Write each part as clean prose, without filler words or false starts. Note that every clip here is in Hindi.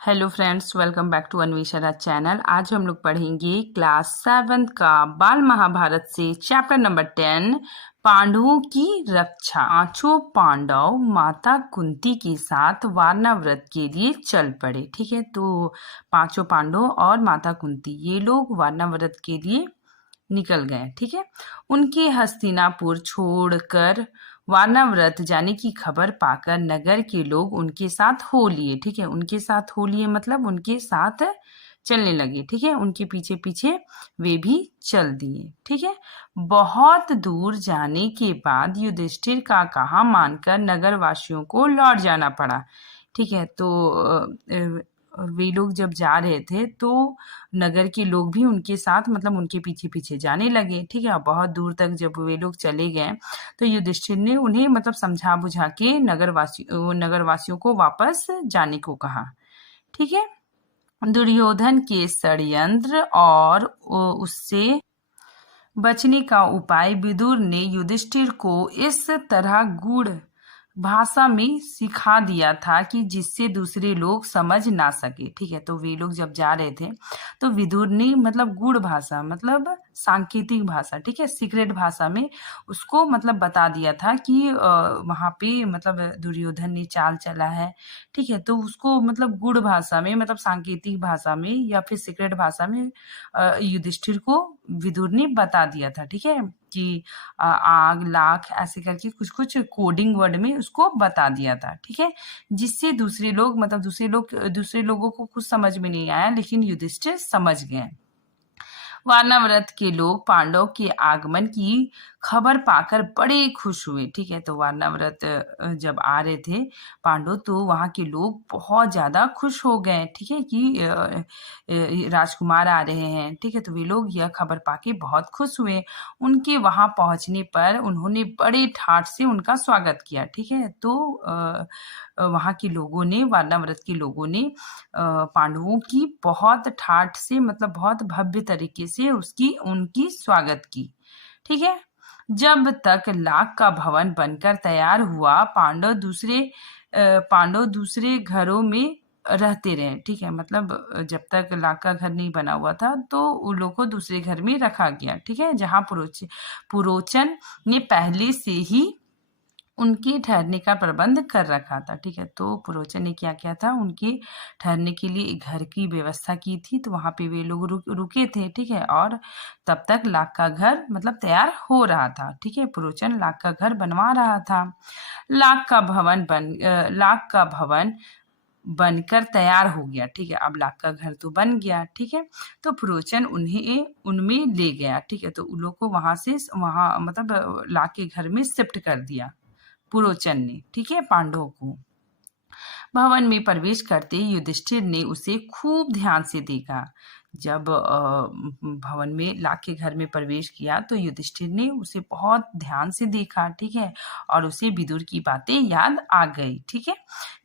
Hello friends, welcome back to Anvesha channel. आज हम लोग पढ़ेंगे क्लास 7 का बाल महाभारत से चैप्टर नंबर 10, पांडवों की रक्षा। पांचों पांडव माता कुंती के साथ वारणाव्रत के लिए चल पड़े। ठीक है, तो पांचों पांडव और माता कुंती ये लोग वारणाव्रत के लिए निकल गए। ठीक है, उनके हस्तिनापुर छोड़कर वारणाव्रत जाने की खबर पाकर नगर के लोग उनके साथ हो लिए। ठीक है, उनके साथ हो लिए मतलब उनके साथ चलने लगे। ठीक है, उनके पीछे पीछे वे भी चल दिए। ठीक है, बहुत दूर जाने के बाद युधिष्ठिर का कहा मानकर नगर वासियों को लौट जाना पड़ा। ठीक है, तो वे लोग जब जा रहे थे तो नगर के लोग भी उनके साथ मतलब उनके पीछे पीछे जाने लगे। ठीक है, बहुत दूर तक जब वे लोग चले गए तो युधिष्ठिर ने उन्हें मतलब समझा बुझा के नगर वासियों को वापस जाने को कहा। ठीक है, दुर्योधन के षड्यंत्र और उससे बचने का उपाय विदुर ने युधिष्ठिर को इस तरह गूढ़ भाषा में सिखा दिया था कि जिससे दूसरे लोग समझ ना सके। ठीक है, तो वे लोग जब जा रहे थे तो विदुर ने मतलब गूढ़ भाषा मतलब सांकेतिक भाषा, ठीक है, सीक्रेट भाषा में उसको मतलब बता दिया था कि वहां पे मतलब दुर्योधन ने चाल चला है। ठीक है, तो उसको मतलब गूढ़ भाषा में मतलब सांकेतिक भाषा में या फिर सीक्रेट भाषा में युधिष्ठिर को विदुर ने बता दिया था। ठीक है, कि आग लाख ऐसे करके कुछ कुछ कोडिंग वर्ड में उसको बता दिया था। ठीक है, जिससे दूसरे लोगों को कुछ समझ में नहीं आया, लेकिन युधिष्ठिर समझ गए। वारणाव्रत के लोग पांडव के आगमन की खबर पाकर बड़े खुश हुए। ठीक है, तो वारणाव्रत जब आ रहे थे पांडव तो वहां के लोग बहुत ज्यादा खुश हो गए। ठीक है, कि राजकुमार आ रहे हैं। ठीक है, तो वे लोग यह खबर पाके बहुत खुश हुए। उनके वहां पहुंचने पर उन्होंने बड़े ठाठ से उनका स्वागत किया। ठीक है, तो वहां के लोगों ने वारणाव्रत के लोगों ने पांडवों की बहुत ठाठ से मतलब बहुत भव्य तरीके से उसकी उनकी स्वागत की। ठीक है, जब तक लाख का भवन बनकर तैयार हुआ पांडव दूसरे घरों में रहते रहे। ठीक है, मतलब जब तक लाख का घर नहीं बना हुआ था तो उन लोग को दूसरे घर में रखा गया। ठीक है, जहां पुरोचन ने पहले से ही उनके ठहरने का प्रबंध कर रखा था। ठीक है, तो पुरोचन ने क्या किया था, उनके ठहरने के लिए एक घर की व्यवस्था की थी, तो वहां पे वे लोग रुके थे। ठीक है, और तब तक लाख का घर मतलब तैयार हो रहा था। ठीक है, पुरोचन लाख का घर बनवा रहा था। लाख का भवन बनकर तैयार हो गया। ठीक है, अब लाख का घर तो बन गया। ठीक है, तो पुरोचन उन्हें उनमें ले गया। ठीक है, तो उन लोग को वहां मतलब लाख के घर में शिफ्ट कर दिया पुरोचन ने। ठीक है, पांडवों को भवन में प्रवेश करते ही युधिष्ठिर ने उसे खूब ध्यान से देखा। जब भवन में लाख के घर में प्रवेश किया तो युधिष्ठिर ने उसे बहुत ध्यान से देखा। ठीक है, और उसे विदुर की बातें याद आ गई। ठीक है,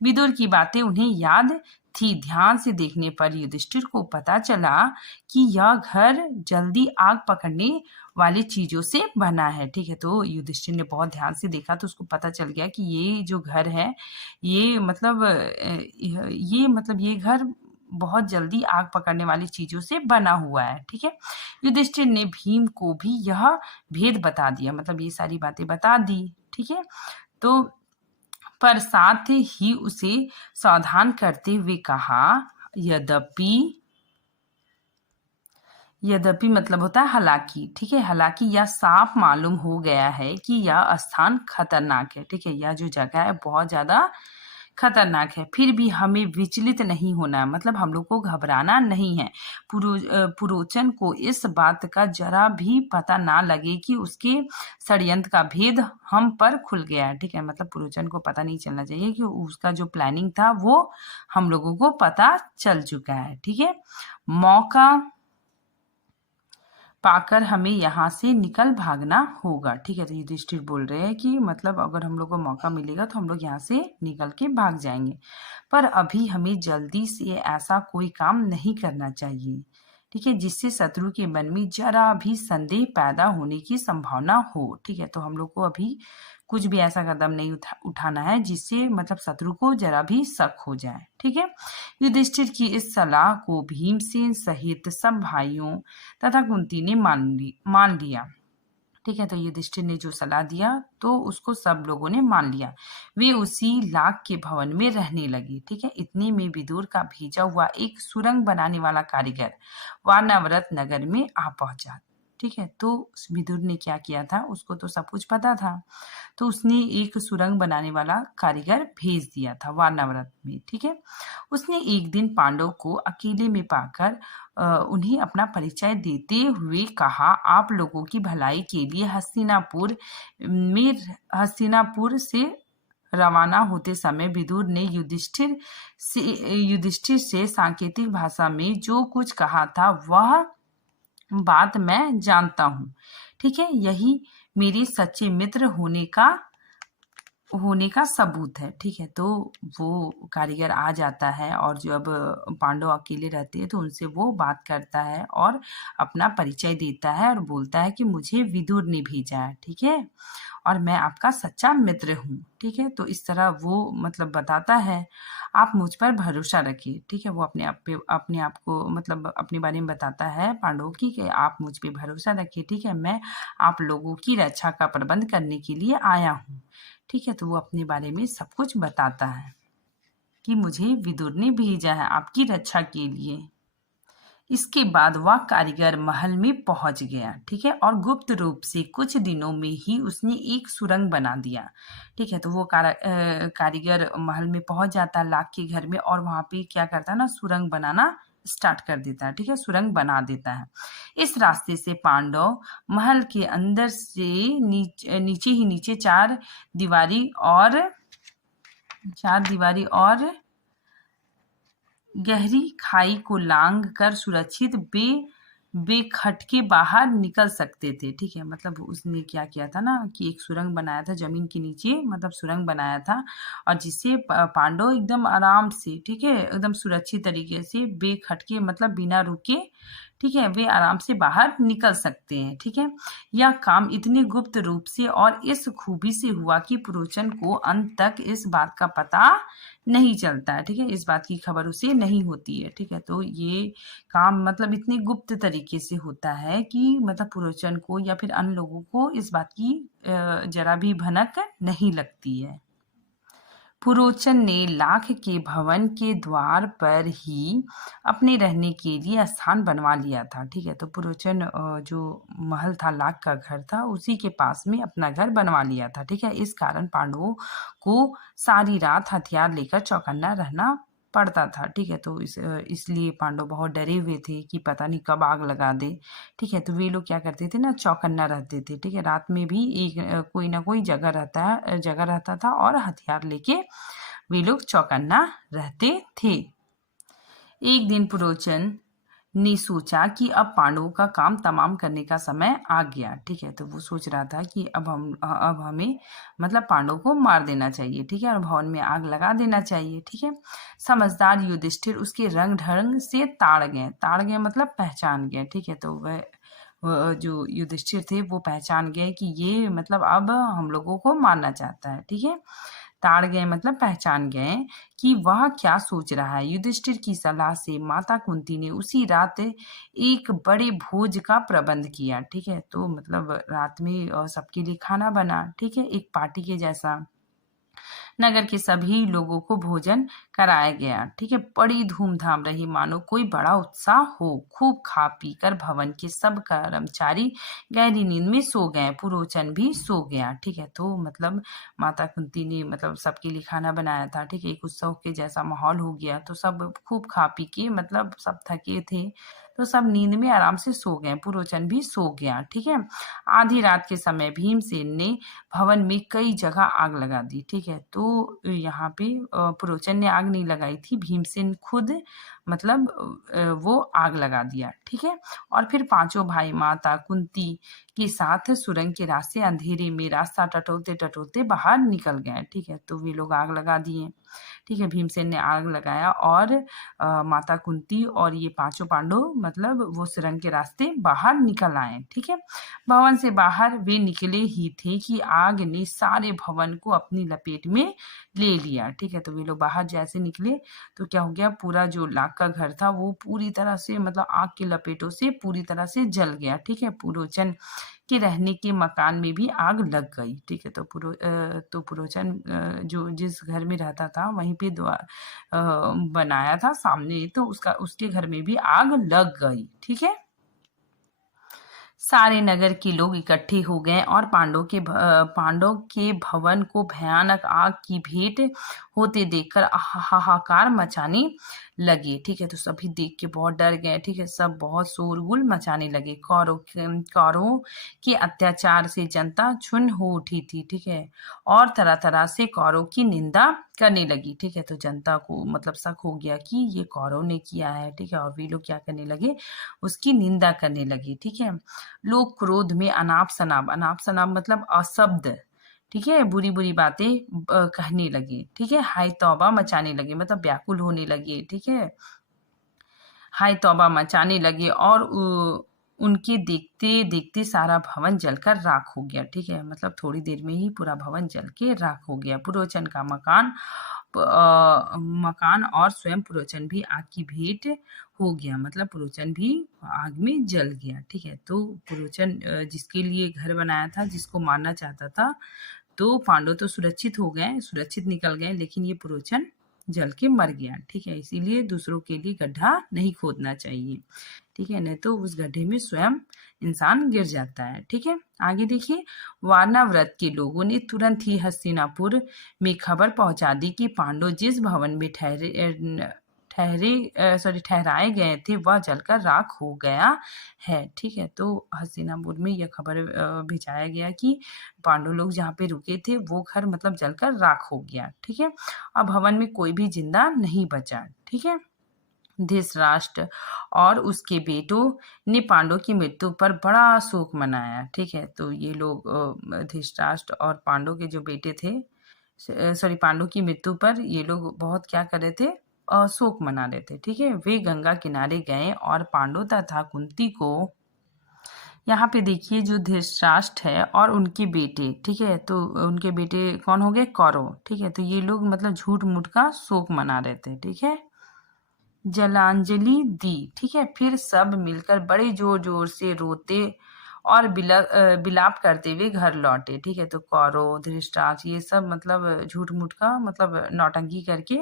विदुर की बातें उन्हें याद थी। ध्यान से देखने पर युधिष्ठिर को पता चला कि यह घर जल्दी आग पकड़ने वाली चीजों से बना है। ठीक है, तो युधिष्ठिर ने बहुत ध्यान से देखा तो उसको पता चल गया कि ये जो घर है ये घर बहुत जल्दी आग पकड़ने वाली चीजों से बना हुआ है। ठीक है, युधिष्ठिर ने भीम को भी यह भेद बता दिया, मतलब ये सारी बातें बता दी। ठीक है, तो पर साथ ही उसे सावधान करते हुए कहा, यद्यपि यद्यपि मतलब होता है हालांकि। ठीक है, हालांकि यह साफ मालूम हो गया है कि यह स्थान खतरनाक है। ठीक है, यह जो जगह है बहुत ज्यादा खतरनाक है, फिर भी हमें विचलित नहीं होना है, मतलब हम लोग को घबराना नहीं है। पुरोचन को इस बात का जरा भी पता ना लगे कि उसके षड्यंत्र का भेद हम पर खुल गया है। ठीक है, मतलब पुरोचन को पता नहीं चलना चाहिए कि उसका जो प्लानिंग था वो हम लोगों को पता चल चुका है। ठीक है, मौका पाकर हमें यहाँ से निकल भागना होगा। ठीक है, तो युधिष्ठिर बोल रहे हैं कि मतलब अगर हम लोग को मौका मिलेगा तो हम लोग यहाँ से निकल के भाग जाएंगे, पर अभी हमें जल्दी से ऐसा कोई काम नहीं करना चाहिए। ठीक है, जिससे शत्रु के मन में जरा भी संदेह पैदा होने की संभावना हो। ठीक है, तो हम लोग को अभी कुछ भी ऐसा कदम नहीं उठाना है जिससे मतलब शत्रु को जरा भी शक हो जाए। ठीक है। युधिष्ठिर की इस सलाह को भीमसेन सहित सब भाइयों तथा कुंती ने मान लिया। ठीक है। तो युधिष्ठिर ने जो सलाह दिया तो उसको सब लोगों ने मान लिया। वे उसी लाख के भवन में रहने लगे। ठीक है। इतने में विदुर का भेजा हुआ एक सुरंग बनाने वाला कारीगर वानरवत नगर में आ पहुंचा। ठीक है। तो विदुर ने क्या किया था, उसको तो सब कुछ पता था, तो उसने एक सुरंग बनाने वाला कारीगर भेज दिया था वानरवत में। ठीक है। उसने एक दिन पांडव को अकेले में पाकर उन्हें अपना परिचय देते हुए कहा, आप लोगों की भलाई के लिए हस्तिनापुर से रवाना होते समय विदुर ने युधिष्ठिर से सांकेतिक भाषा में जो कुछ कहा था वह बात मैं जानता हूँ। ठीक है। यही मेरे सच्चे मित्र होने का सबूत है। ठीक है। तो वो कारीगर आ जाता है और जब पांडव अकेले रहते हैं तो उनसे वो बात करता है और अपना परिचय देता है और बोलता है कि मुझे विदुर ने भेजा है। ठीक है। और मैं आपका सच्चा मित्र हूँ। ठीक है। तो इस तरह वो मतलब बताता है, आप मुझ पर भरोसा रखिए। ठीक है। वो अपने आप को मतलब अपने बारे में बताता है पांडवों की कि आप मुझ पे भरोसा रखिए। ठीक है। मैं आप लोगों की रक्षा का प्रबंध करने के लिए आया हूँ। ठीक है। तो वो अपने बारे में सब कुछ बताता है कि मुझे विदुर ने भेजा है आपकी रक्षा के लिए। इसके बाद वह कारीगर महल में पहुंच गया। ठीक है। और गुप्त रूप से कुछ दिनों में ही उसने एक सुरंग बना दिया। ठीक है। तो वो कारीगर महल में पहुंच जाता है लाख के घर में और वहां पे क्या करता है ना, सुरंग बनाना स्टार्ट कर देता है। ठीक है। सुरंग बना देता है। इस रास्ते से पांडव महल के अंदर से नीचे ही नीचे चार दीवारी और गहरी खाई को लांघ कर सुरक्षित बेखटके बाहर निकल सकते थे। ठीक है। मतलब उसने क्या किया था ना कि एक सुरंग बनाया था जमीन के नीचे, मतलब सुरंग बनाया था और जिससे पांडव एकदम आराम से, ठीक है, एकदम सुरक्षित तरीके से बेखटके मतलब बिना रुके, ठीक है, वे आराम से बाहर निकल सकते हैं। ठीक है। यह काम इतने गुप्त रूप से और इस खूबी से हुआ कि पुरोचन को अंत तक इस बात का पता नहीं चलता है। ठीक है। इस बात की खबर उसे नहीं होती है। ठीक है। तो ये काम मतलब इतनी गुप्त तरीके से होता है कि मतलब पुरोचन को या फिर अन्य लोगों को इस बात की जरा भी भनक नहीं लगती है। पुरोचन ने लाख के भवन के द्वार पर ही अपने रहने के लिए स्थान बनवा लिया था। ठीक है। तो पुरोचन जो महल था, लाख का घर था, उसी के पास में अपना घर बनवा लिया था। ठीक है। इस कारण पांडवों को सारी रात हथियार लेकर चौकन्ना रहना पड़ता था। ठीक है। तो इसलिए पांडव बहुत डरे हुए थे कि पता नहीं कब आग लगा दे। ठीक है। तो वे लोग क्या करते थे ना, चौकन्ना रहते थे। ठीक है। रात में भी एक कोई ना कोई जगह रहता था और हथियार लेके वे लोग चौकन्ना रहते थे। एक दिन पुरोचन ने सोचा कि अब पांडवों का काम तमाम करने का समय आ गया। ठीक है। तो वो सोच रहा था कि अब हमें मतलब पांडवों को मार देना चाहिए। ठीक है। और भवन में आग लगा देना चाहिए। ठीक है। समझदार युधिष्ठिर उसके रंग ढंग से ताड़ गए मतलब पहचान गए। ठीक है। तो वह जो युधिष्ठिर थे वो पहचान गए कि ये मतलब अब हम लोगों को मारना चाहता है। ठीक है। ताड़ गए मतलब पहचान गए कि वह क्या सोच रहा है। युधिष्ठिर की सलाह से माता कुंती ने उसी रात एक बड़े भोज का प्रबंध किया। ठीक है। तो मतलब रात में सबके लिए खाना बना। ठीक है। एक पार्टी के जैसा नगर के सभी लोगों को भोजन कराया गया। ठीक है। बड़ी धूमधाम रही, मानो कोई बड़ा उत्साह हो। खूब खा पी कर भवन के सब कर्मचारी गहरी नींद में सो गए। पुरोचन भी सो गया। ठीक है। तो मतलब माता कुंती ने मतलब सबके लिए खाना बनाया था। ठीक है। एक उत्सव के जैसा माहौल हो गया। तो सब खूब खा पी के मतलब सब थके थे तो सब नींद में आराम से सो गए। पुरोचन भी सो गया। ठीक है। आधी रात के समय भीमसेन ने भवन में कई जगह आग लगा दी। ठीक है। तो यहाँ पे पुरोचन ने आग नहीं लगाई थी, भीमसेन खुद मतलब वो आग लगा दिया। ठीक है। और फिर पांचों भाई माता कुंती के साथ सुरंग के रास्ते अंधेरे में रास्ता टटोलते टटोलते बाहर निकल गए। ठीक है। तो वे लोग आग लगा दिए। ठीक है। भीमसेन ने आग लगाया और माता कुंती और ये पांचों पांडव मतलब वो सुरंग के रास्ते बाहर निकल आए। ठीक है। भवन से बाहर वे निकले ही थे कि आग ने सारे भवन को अपनी लपेट में ले लिया। ठीक है। तो वे लोग बाहर जैसे निकले तो क्या हो गया, पूरा जो लाख का घर था वो पूरी तरह से मतलब आग की लपेटों से पूरी तरह से जल गया। ठीक है। पुरोचन के रहने के मकान में भी आग लग गई। ठीक है। तो पुरोचन जो जिस घर में रहता था वहीं पे द्वार बनाया था सामने, तो उसके घर में भी आग लग गई। ठीक है। सारे नगर के लोग इकट्ठे हो गए और पांडव के भवन को भयानक आग की भेंट होते देखकर हाहाकार मचाने लगे। ठीक है। तो सभी देख के बहुत डर गए। ठीक है। सब बहुत शोरगुल मचाने लगे। कौरवों के अत्याचार से जनता छुन्न हो उठी थी। ठीक है। और तरह तरह से कौरव की निंदा करने लगी। ठीक है। तो जनता को मतलब शक हो गया कि ये कौरव ने किया है। ठीक है। और वे लोग क्या करने लगे, उसकी निंदा करने लगे। ठीक है। लोग क्रोध में अनाप शनाप मतलब अशब्द, ठीक है, बुरी बुरी बातें कहने लगे। ठीक है। हाय तौबा मचाने लगे मतलब व्याकुल होने लगे। ठीक है। हाय तौबा मचाने लगे और उनके देखते देखते सारा भवन जलकर राख हो गया। ठीक है। मतलब थोड़ी देर में ही पूरा भवन जल के राख हो गया। पुरोचन का मकान और स्वयं पुरोचन भी आग की भेंट हो गया। मतलब पुरोचन भी आग में जल गया। ठीक है। तो पुरोचन जिसके लिए घर बनाया था, जिसको मारना चाहता था, तो पांडव तो सुरक्षित हो गए, सुरक्षित निकल गए, लेकिन ये पुरोचन जल के मर गया। ठीक है। इसीलिए दूसरों के लिए गड्ढा नहीं खोदना चाहिए। ठीक है। नहीं तो उस गड्ढे में स्वयं इंसान गिर जाता है। ठीक है। आगे देखिए, वारणाव्रत के लोगों ने तुरंत ही हस्तिनापुर में खबर पहुंचा दी कि पांडव जिस भवन में ठहराए गए थे वह जलकर राख हो गया है। ठीक है। तो हस्तिनापुर में यह खबर भिजवाया गया कि पांडव लोग जहाँ पे रुके थे वो घर मतलब जलकर राख हो गया। ठीक है। और भवन में कोई भी जिंदा नहीं बचा। ठीक है। धृतराष्ट्र और उसके बेटों ने पांडव की मृत्यु पर बड़ा शोक मनाया। ठीक है। तो ये लोग धृतराष्ट्र और पांडव के जो बेटे थे, पांडव की मृत्यु पर ये लोग बहुत क्या कर रहे थे, शोक मना रहे थे। ठीक है। वे गंगा किनारे गए और पांडव तथा कुंती को, यहाँ पे देखिए जो धृतराष्ट्र है और उनके बेटे, ठीक है, तो उनके बेटे कौन हो गए, कौरव। ठीक है। तो ये लोग मतलब झूठ मूठ का शोक मना रहे थे। ठीक है। जलांजलि दी। ठीक है। फिर सब मिलकर बड़े जोर जोर से रोते और बिलाप करते हुए घर लौटे। ठीक है। तो कौरव, धृतराष्ट्र ये सब मतलब झूठ मूठ का मतलब नौटंकी करके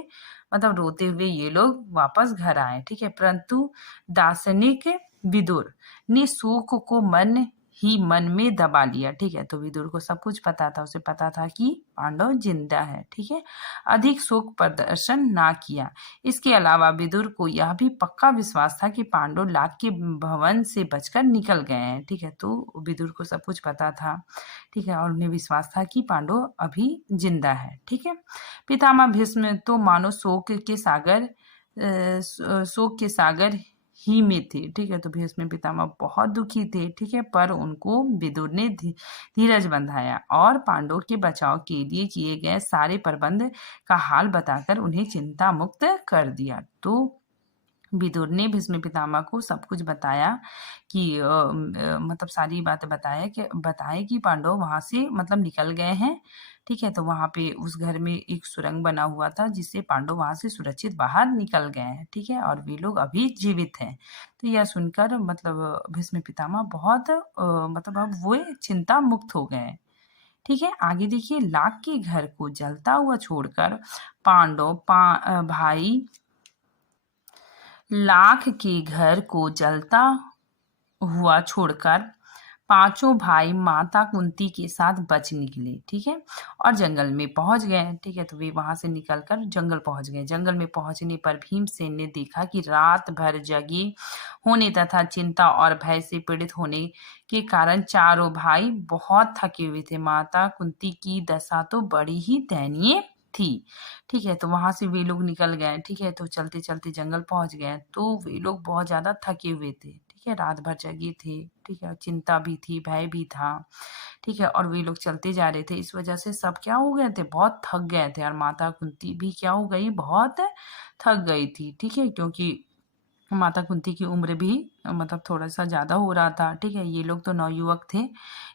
मतलब रोते हुए ये लोग वापस घर आए। ठीक है। परंतु दार्शनिक विदुर ने शोक को मन ही मन में दबा लिया। ठीक है। तो विदुर को सब कुछ पता था, उसे पता था कि पांडव जिंदा है। ठीक है। अधिक शोक प्रदर्शन ना किया। इसके अलावा विदुर को यह भी पक्का विश्वास था कि पांडव लाख के भवन से बचकर निकल गए हैं। ठीक है। तो विदुर को सब कुछ पता था। ठीक है। और उन्हें विश्वास था कि पांडव अभी जिंदा है। ठीक है। पितामह भीष्म तो मानो शोक के सागर ही में थे। ठीक है। तो भीष्म पितामह बहुत दुखी थे। ठीक है। पर उनको विदुर ने धीरज बंधाया और पांडवों के बचाव के लिए किए गए सारे प्रबंध का हाल बताकर उन्हें चिंता मुक्त कर दिया। तो विदुर ने भीष्म पितामह को सब कुछ बताया कि मतलब सारी बातें बताए कि पांडव वहां से मतलब निकल गए हैं। ठीक है। तो वहां पे उस घर में एक सुरंग बना हुआ था जिससे पांडव वहां से सुरक्षित बाहर निकल गए हैं। ठीक है। और वे लोग अभी जीवित हैं। तो यह सुनकर मतलब भीष्म पितामह बहुत मतलब अब वो चिंता मुक्त हो गए। ठीक है। आगे देखिए, लाख के घर को जलता हुआ छोड़कर पांडव भाई लाख के घर को जलता हुआ छोड़कर पांचों भाई माता कुंती के साथ बच निकले। ठीक है। और जंगल में पहुंच गए। ठीक है। तो वे वहां से निकलकर जंगल पहुंच गए। जंगल में पहुंचने पर भीमसेन ने देखा कि रात भर जगे होने तथा चिंता और भय से पीड़ित होने के कारण चारों भाई बहुत थके हुए थे। माता कुंती की दशा तो बड़ी ही दयनीय थी। ठीक है। तो वहां से वे लोग निकल गए। ठीक है। तो चलते चलते जंगल पहुंच गए तो वे लोग बहुत ज्यादा थके हुए थे। ठीक ठीक है, रात भर जगे थे, ठीक है, चिंता भी थी, भय भी था, ठीक है, और वे लोग चलते जा रहे थे। इस वजह से सब क्या हो गए थे, बहुत थक गए थे, और माता कुंती भी क्या हो गई, बहुत थक गई थी, ठीक है, क्योंकि माता कुंती की उम्र भी मतलब थोड़ा-सा ज़्यादा हो रहा था, ठीक है? ये लोग तो नवयुवक थे,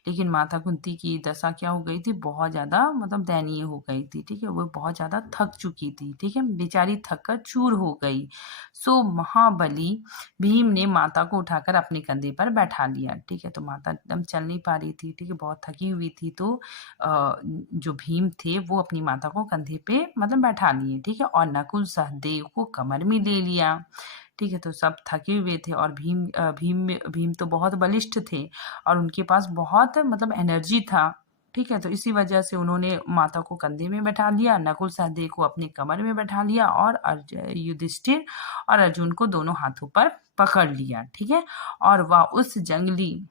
लेकिन माता कुंती की दशा क्या हो गई थी, बहुत ज़्यादा मतलब दयनीय हो गई थी, ठीक है? वो बहुत ज़्यादा थक चुकी थी, ठीक है? बेचारी थक कर चूर हो गई। सो महाबली भीम ने माता को उठाकर अपने कंधे पर बैठा लिया, ठीक है? तो माता एकदम चल नहीं पा रही थी, ठीक है? बहुत थकी हुई थी, तो जो भीम थे वो अपनी माता को कंधे पे मतलब बैठा लिए, ठीक है? और नकुल सहदेव को कमर में ले लिया। ठीक है, तो सब थके हुए थे, और भीम तो बहुत बलिष्ठ थे, और उनके पास बहुत मतलब एनर्जी था, ठीक है? तो इसी वजह से उन्होंने माता को कंधे में बैठा लिया, नकुल सहदेव को अपनी कमर में बैठा लिया, और युधिष्ठिर और अर्जुन को दोनों हाथों पर पकड़ लिया, ठीक है? और वह उस जंगली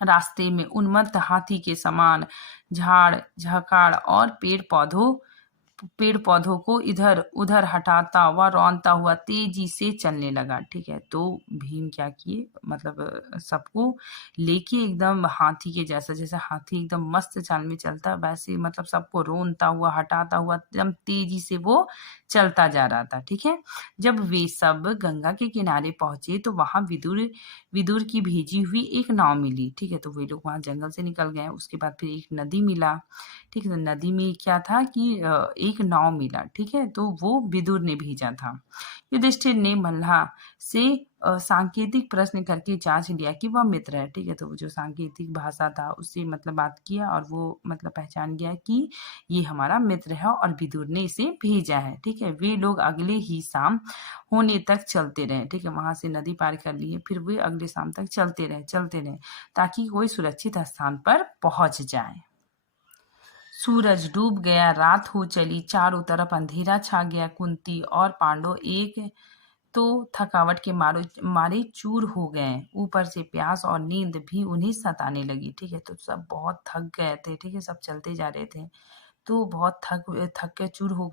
रास्ते में उन्मत्त हाथी के समान झाड़ झकाड़ और पेड़ पौधों को इधर उधर हटाता व रौंदता हुआ तेजी से चलने लगा, ठीक है? तो भीम क्या किए, मतलब सबको लेके एकदम हाथी के जैसा, जैसे हाथी एकदम मस्त चाल में चलता, वैसे मतलब सबको रौंदता हुआ, हटाता हुआ एकदम तेजी से वो चलता जा रहा था, ठीक है? जब वे सब गंगा के किनारे पहुंचे तो वहां विदुर विदुर की भेजी हुई एक नाव मिली, ठीक है? तो वे लोग वहां जंगल से निकल गए। उसके बाद फिर एक नदी मिला, ठीक है? तो नदी में क्या था कि एक नाव मिला, ठीक है? तो वो विदुर ने भेजा था। युधिष्ठिर ने मल्लाह से सांकेतिक प्रश्न करके जांच लिया कि वह मित्र है, ठीक है? तो वो जो सांकेतिक भाषा था उससे मतलब बात किया, और वो मतलब पहचान गया कि ये हमारा मित्र है, और विदुर ने इसे भेजा है, ठीक है? वे लोग अगले ही शाम होने तक चलते रहे, ठीक है? वहां से नदी पार कर लिए, फिर वे अगले शाम तक चलते रहे, ताकि कोई सुरक्षित स्थान पर पहुंच जाए। सूरज डूब गया, रात हो चली, चारों तरफ अंधेरा छा गया। कुंती और पांडव एक तो थकावट के मारे मारे चूर हो गए, ऊपर से प्यास और नींद भी उन्हें सताने लगी, ठीक है? तो सब बहुत थक गए थे, ठीक है? सब चलते जा रहे थे, तो बहुत थक थक के चूर हो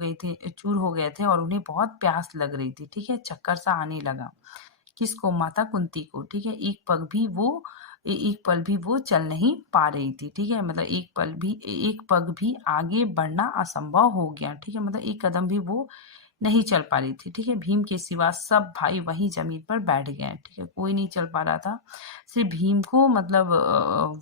गए थे, और उन्हें बहुत प्यास लग रही थी, ठीक है? चक्कर सा आने लगा। किसको? माता कुंती को, ठीक है? एक पल भी वो चल नहीं पा रही थी, ठीक है? मतलब एक पग भी आगे बढ़ना असंभव हो गया, ठीक है? मतलब एक कदम भी वो नहीं चल पा रही थी, ठीक है? भीम के सिवा सब भाई वहीं जमीन पर बैठ गए, ठीक है? कोई नहीं चल पा रहा था, सिर्फ भीम को मतलब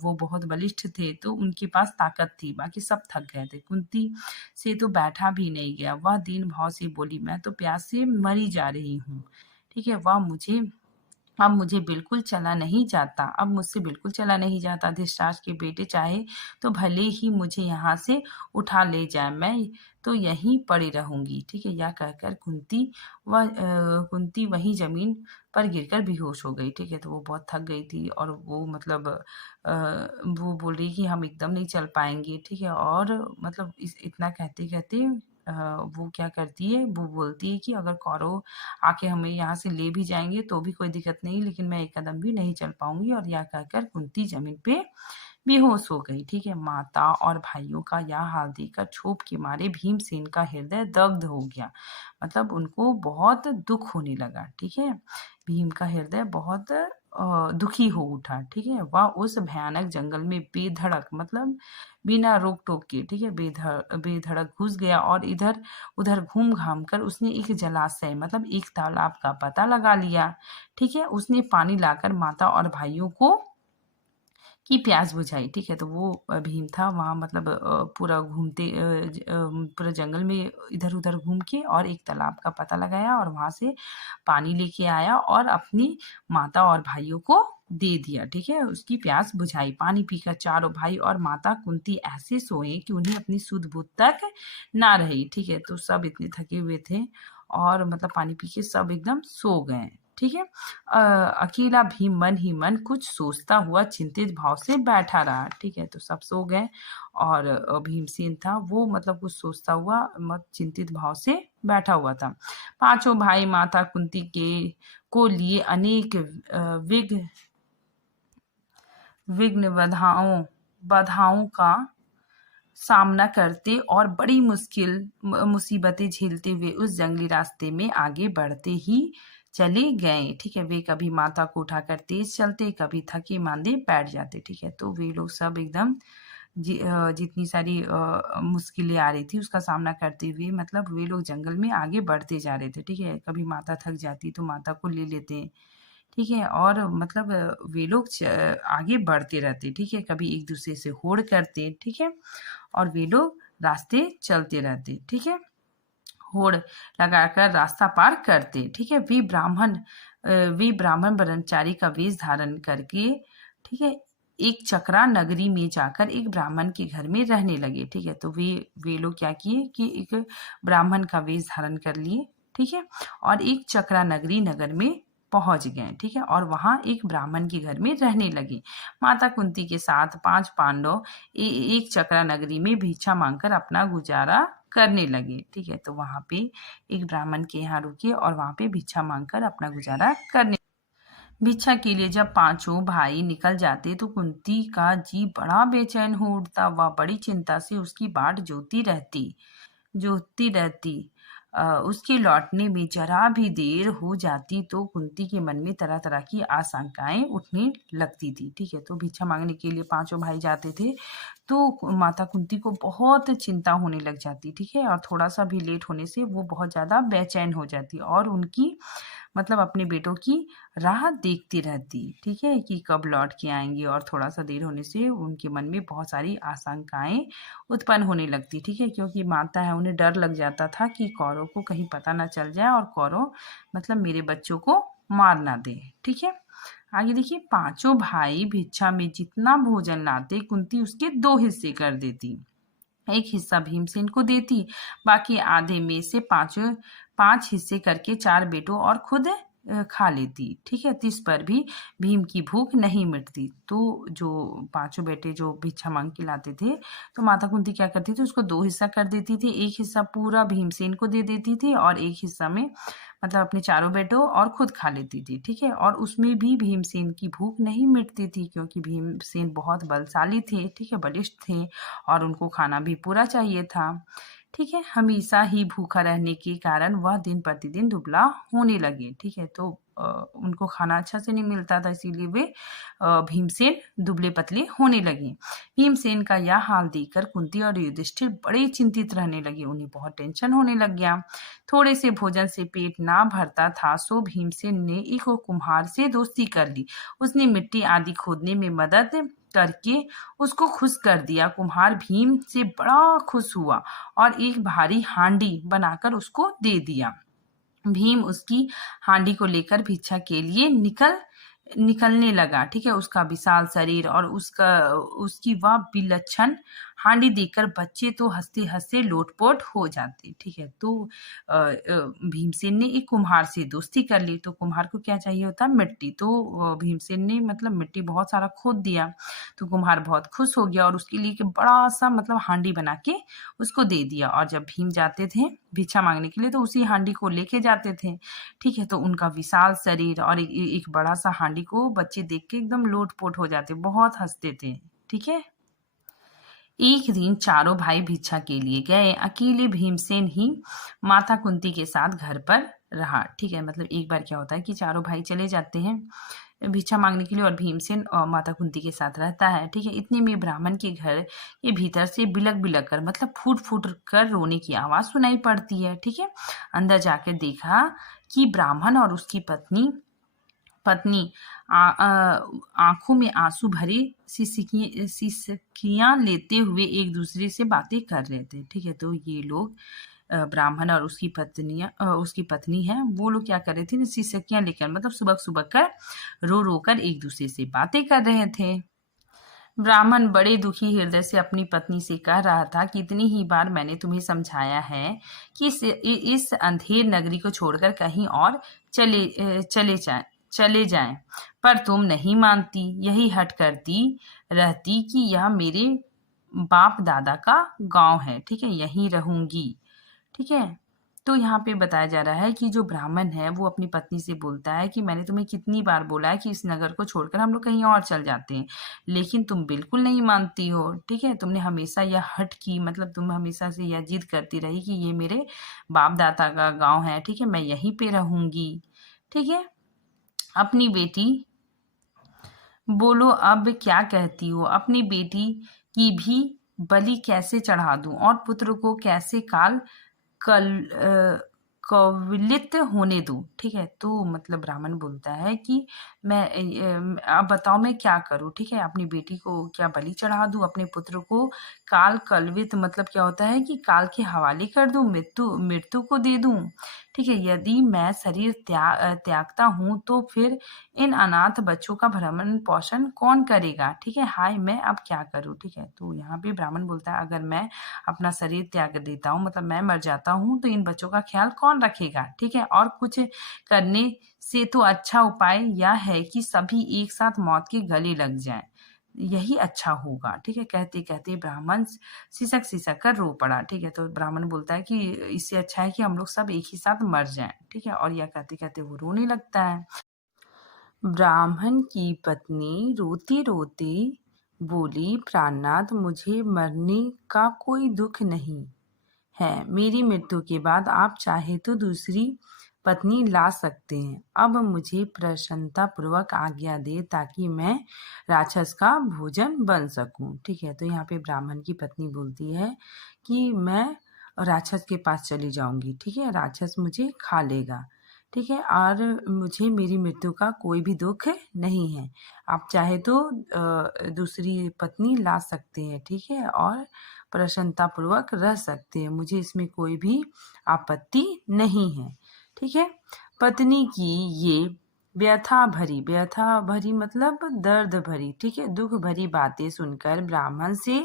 वो बहुत बलिष्ठ थे, तो उनके पास ताकत थी, बाकी सब थक गए थे। कुंती से तो बैठा भी नहीं गया, वह दीन भाव से बोली, मैं तो प्यास से मरी जा रही हूँ, ठीक है? अब मुझसे बिल्कुल चला नहीं जाता। धृतराष्ट्र के बेटे चाहे तो भले ही मुझे यहाँ से उठा ले जाए, मैं तो यहीं पड़ी रहूंगी, ठीक है? यह कहकर कुंती वहीं जमीन पर गिरकर बेहोश हो गई, ठीक है? तो वो बहुत थक गई थी, और वो मतलब वो बोल रही कि हम एकदम नहीं चल पाएंगे, ठीक है? और मतलब इतना कहते कहते वो क्या करती है, वो बोलती है कि अगर कौरव आके हमें यहाँ से ले भी जाएंगे तो भी कोई दिक्कत नहीं, लेकिन मैं एक कदम भी नहीं चल पाऊंगी। और यह कहकर कुंती जमीन पे बेहोश हो गई, ठीक है? माता और भाइयों का यह हाल देखकर क्षोभ के मारे भीमसेन का हृदय दग्ध हो गया, मतलब उनको बहुत दुख होने लगा, ठीक है? भीम का हृदय बहुत दुखी हो उठा, ठीक है? वह उस भयानक जंगल में बेधड़क मतलब बिना रोक टोक के, ठीक है, बेधड़क घुस गया, और इधर उधर घूम घाम कर उसने एक जलाशय मतलब एक तालाब का पता लगा लिया, ठीक है? उसने पानी लाकर माता और भाइयों को की प्यास बुझाई, ठीक है? तो वो भीम था वहाँ, मतलब पूरा जंगल में इधर उधर घूम के और एक तालाब का पता लगाया, और वहां से पानी लेके आया, और अपनी माता और भाइयों को दे दिया, ठीक है? उसकी प्यास बुझाई। पानी पीकर चारों भाई और माता कुंती ऐसे सोए कि उन्हें अपनी सुध बुध तक ना रही, ठीक है? तो सब इतने थके हुए थे, और मतलब पानी पी के सब एकदम सो गए, ठीक है? अकेला भीम मन ही मन कुछ सोचता हुआ चिंतित भाव से बैठा रहा, ठीक है? तो सब सो गए, और भीमसेन था वो मतलब कुछ सोचता हुआ चिंतित भाव से बैठा हुआ था। पांचों भाई माता कुंती के को लिए अनेक विघ्न बाधाओं का सामना करते और बड़ी मुसीबतें झेलते हुए उस जंगली रास्ते में आगे बढ़ते ही चले गए। ठीक है, वे कभी माता को उठाकर तेज चलते, कभी थके मांदे बैठ जाते। ठीक है, तो वे लोग सब एकदम जितनी सारी मुश्किलें आ रही थी उसका सामना करते हुए मतलब वे लोग जंगल में आगे बढ़ते जा रहे थे। ठीक है, कभी माता थक जाती तो माता को ले लेते। ठीक है, और मतलब वे लोग आगे बढ़ते रहते। ठीक है, कभी एक दूसरे से होड़ करते। ठीक है, और वे लोग रास्ते चलते रहते। ठीक है, होड़ लगाकर रास्ता पार करते। ठीक है, वे ब्राह्मण ब्रह्मचारी का वेश धारण करके ठीक है एक चक्रा नगरी में जाकर एक ब्राह्मण के घर में रहने लगे। ठीक है, तो वे लोग क्या किए कि एक ब्राह्मण का वेश धारण कर लिए। ठीक है, और एक चक्रा नगरी नगर में पहुंच गए। ठीक है, और वहां एक ब्राह्मण के घर में रहने लगे। माता कुंती के साथ 5 पांडव एक चक्रा नगरी में भिक्षा मांगकर अपना गुजारा करने लगे। ठीक है, तो वहां पे एक ब्राह्मण के यहाँ रुके और वहां पे भिक्षा मांगकर अपना गुजारा करने। भिक्षा के लिए जब पांचों भाई निकल जाते तो कुंती का जी बड़ा बेचैन हो उठता। वह बड़ी चिंता से उसकी बाट जोतती रहती। उसके लौटने में जरा भी देर हो जाती तो कुंती के मन में तरह तरह की आशंकाएं उठने लगती थी। ठीक है, तो भिक्षा मांगने के लिए पांचों भाई जाते थे तो माता कुंती को बहुत चिंता होने लग जाती। ठीक है, और थोड़ा सा भी लेट होने से वो बहुत ज़्यादा बेचैन हो जाती और उनकी मतलब अपने बेटों की राह देखती रहती। ठीक है, कि कब लौट के आएंगे, और थोड़ा सा देर होने से उनके मन में बहुत सारी आशंकाएं उत्पन्न होने लगती। ठीक है, क्योंकि माता है उन्हें डर लग जाता था कि कौरव को कहीं पता ना चल जाए और कौरव मतलब मेरे बच्चों को मार ना दे। ठीक है, आगे देखिए, पांचों भाई भिक्षा में जितना भोजन लाते कुंती उसके 2 हिस्से कर देती। एक हिस्सा भीमसेन को देती, बाकी आधे में से 5 हिस्से करके 4 बेटों और खुद खा लेती। ठीक है, तो इस पर भी भीम की भूख नहीं मिटती। तो जो पांचों बेटे जो भिक्षा मांग के लाते थे तो माता कुंती क्या करती थी, उसको 2 हिस्सा कर देती थी। एक हिस्सा पूरा भीमसेन को दे देती थी और एक हिस्सा में मतलब अपने चारों बेटों और खुद खा लेती थी। ठीक है, और उसमें भी भीमसेन की भूख नहीं मिटती थी क्योंकि भीमसेन बहुत बलशाली थे। ठीक है, बलिष्ठ थे और उनको खाना भी पूरा चाहिए था। ठीक है, हमेशा ही भूखा रहने के कारण वह दिन प्रतिदिन दुबला होने लगे। ठीक है, तो उनको खाना अच्छा से नहीं मिलता था इसीलिए वे भीमसेन दुबले पतले होने लगे। भीमसेन का यह हाल देखकर कुंती और युधिष्ठिर बड़े चिंतित रहने लगे। उन्हें बहुत टेंशन होने लग गया। थोड़े से भोजन से पेट ना भरता था सो भीमसेन ने एक कुम्हार से दोस्ती कर ली। उसने मिट्टी आदि खोदने में मदद करके उसको खुश कर दिया। कुम्हार भीम से बड़ा खुश हुआ और एक भारी हांडी बनाकर उसको दे दिया। भीम उसकी हांडी को लेकर भिक्षा के लिए निकलने लगा। ठीक है, उसका विशाल शरीर और उसकी वह विलक्षण हांडी देखकर बच्चे तो हंसते हंसते लोटपोट हो जाते। ठीक है, तो भीमसेन ने एक कुम्हार से दोस्ती कर ली। तो कुम्हार को क्या चाहिए होता, मिट्टी। तो भीमसेन ने मतलब मिट्टी बहुत सारा खोद दिया। तो कुम्हार बहुत खुश हो गया और उसके लिए एक बड़ा सा मतलब हांडी बना के उसको दे दिया। और जब भीम जाते थे भिक्षा मांगने के लिए तो उसी हांडी को लेके जाते थे। ठीक है, तो उनका विशाल शरीर और एक बड़ा सा हांडी को बच्चे देख के एकदम लोटपोट हो जाते, बहुत हंसते थे। ठीक है, एक दिन चारों भाई भिक्षा के लिए गए। अकेले भीमसेन ही माता कुंती के साथ घर पर रहा। ठीक है, मतलब एक बार क्या होता है कि चारों भाई चले जाते हैं भिक्षा मांगने के लिए और भीमसेन माता कुंती के साथ रहता है। ठीक है, इतने में ब्राह्मण के घर के भीतर से बिलक बिलक कर मतलब फूट फूट कर रोने की आवाज सुनाई पड़ती है। ठीक है, अंदर जाकर देखा कि ब्राह्मण और उसकी पत्नी आंखों में आंसू भरे सिसकियां लेते हुए एक दूसरे से बातें कर रहे थे। ठीक है, तो ये लोग ब्राह्मण और उसकी पत्नी है वो लोग क्या कर रहे थे, सिसकियां लेकर मतलब सुबह सुबह कर रो रो कर एक दूसरे से बातें कर रहे थे। ब्राह्मण बड़े दुखी हृदय से अपनी पत्नी से कह रहा था कि इतनी ही बार मैंने तुम्हें समझाया है कि इस अंधेर नगरी को छोड़कर कहीं और चले जाएं, पर तुम नहीं मानती। यही हट करती रहती कि यह मेरे बाप दादा का गांव है। ठीक है, यहीं रहूंगी। ठीक है, तो यहाँ पे बताया जा रहा है कि जो ब्राह्मण है वो अपनी पत्नी से बोलता है कि मैंने तुम्हें कितनी बार बोला है कि इस नगर को छोड़कर हम लोग कहीं और चल जाते हैं, लेकिन तुम बिल्कुल नहीं मानती हो। ठीक है, तुमने हमेशा यह हट की मतलब तुम हमेशा से यह जिद करती रही कि ये मेरे बाप दादा का गांव है। ठीक है, मैं यहीं पे रहूंगी। ठीक है। अपनी बेटी, बोलो अब क्या कहती हो, अपनी बेटी की भी बलि कैसे चढ़ा दूं और पुत्र को कैसे कल कवलित होने दूं। ठीक है, तो मतलब ब्राह्मण बोलता है कि मैं अब बताओ मैं क्या करूं। ठीक है, अपनी बेटी को क्या बलि चढ़ा दूं, अपने पुत्र को काल कलवित मतलब क्या होता है कि काल के हवाले कर दूं, मृत्यु मृत्यु को दे दूं। ठीक है, यदि मैं शरीर त्यागता हूं तो फिर इन अनाथ बच्चों का भरण पोषण कौन करेगा। ठीक है, हाय मैं अब क्या करूं। ठीक है, तो यहाँ पे ब्राह्मण बोलता है अगर मैं अपना शरीर त्याग देता हूँ मतलब मैं मर जाता हूँ तो इन बच्चों का ख्याल कौन रखेगा। ठीक है, और कुछ करने से तो अच्छा उपाय यह है कि सभी एक साथ मौत के गले लग जाएं, यही अच्छा होगा। ठीक है, कहते कहते ब्राह्मण सिसक सिसक कर रो पड़ा। ठीक है, तो ब्राह्मण बोलता है कि इससे अच्छा है कि हम लोग सब एक ही साथ मर जाएं। ठीक है, और यह कहते कहते वो रोने लगता है। ब्राह्मण की पत्नी रोते रोते बोली, प्राणनाथ मुझे मरने का कोई दुख नहीं है। मेरी मृत्यु के बाद आप चाहे तो दूसरी पत्नी ला सकते हैं। अब मुझे प्रसन्नता पूर्वक आज्ञा दे ताकि मैं राक्षस का भोजन बन सकूं। ठीक है, तो यहाँ पे ब्राह्मण की पत्नी बोलती है कि मैं राक्षस के पास चली जाऊंगी। ठीक है, राक्षस मुझे खा लेगा। ठीक है, और मुझे मेरी मृत्यु का कोई भी दुख नहीं है। आप चाहे तो दूसरी पत्नी ला सकते हैं। ठीक है, और प्रसन्नतापूर्वक रह सकते हैं, मुझे इसमें कोई भी आपत्ति नहीं है। ठीक है, पत्नी की ये व्यथा भरी मतलब दर्द भरी, ठीक है, दुख भरी बातें सुनकर ब्राह्मण से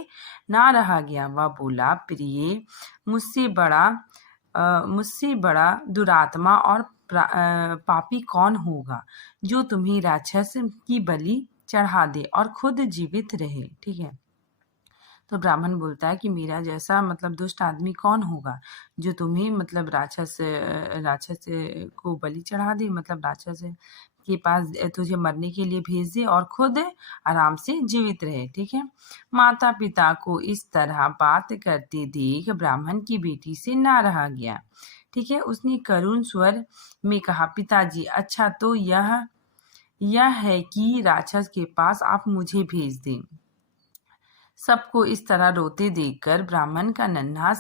ना रहा गया। वह बोला, प्रिय मुझसे बड़ा दुरात्मा और पापी कौन होगा जो तुम्हें राक्षस की बलि चढ़ा दे और खुद जीवित रहे। ठीक है, तो ब्राह्मण बोलता है कि मेरा जैसा मतलब दुष्ट आदमी कौन होगा जो तुम्हें मतलब राक्षस को बलि चढ़ा दे, मतलब राक्षस के पास तुझे मरने के लिए भेज दे और खुद आराम से जीवित रहे। ठीक है, माता पिता को इस तरह बात करते देख ब्राह्मण की बेटी से ना रहा गया। ठीक है, उसने करुण स्वर में कहा, पिताजी अच्छा तो यह है कि राक्षस के पास आप मुझे भेज दें। सबको इस तरह रोते देखकर ब्राह्मण का नन्हा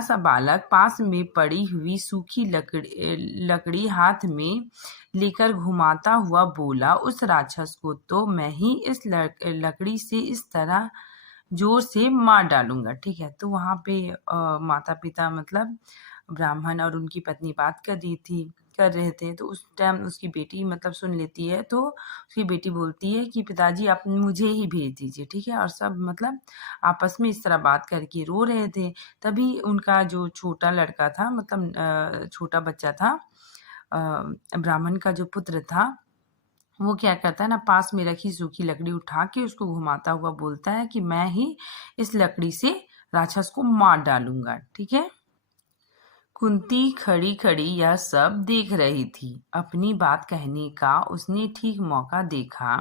सा बालक पास में पड़ी हुई सूखी लकड़ी हाथ में लेकर घुमाता हुआ बोला, उस राक्षस को तो मैं ही इस लकड़ी से इस तरह जोर से मार डालूंगा। ठीक है, तो वहां पे माता पिता मतलब ब्राह्मण और उनकी पत्नी बात कर रहे थे, तो उस टाइम उसकी बेटी मतलब सुन लेती है, तो उसकी बेटी बोलती है कि पिताजी आप मुझे ही भेज दीजिए। ठीक है, और सब मतलब आपस में इस तरह बात करके रो रहे थे। तभी उनका जो छोटा लड़का था मतलब छोटा बच्चा था, ब्राह्मण का जो पुत्र था, वो क्या करता है ना, पास में रखी सूखी लकड़ी उठा के उसको घुमाता हुआ बोलता है कि मैं ही इस लकड़ी से राक्षस को मार डालूंगा। ठीक है, कुंती खड़ी खड़ी यह सब देख रही थी। अपनी बात कहने का उसने ठीक मौका देखा।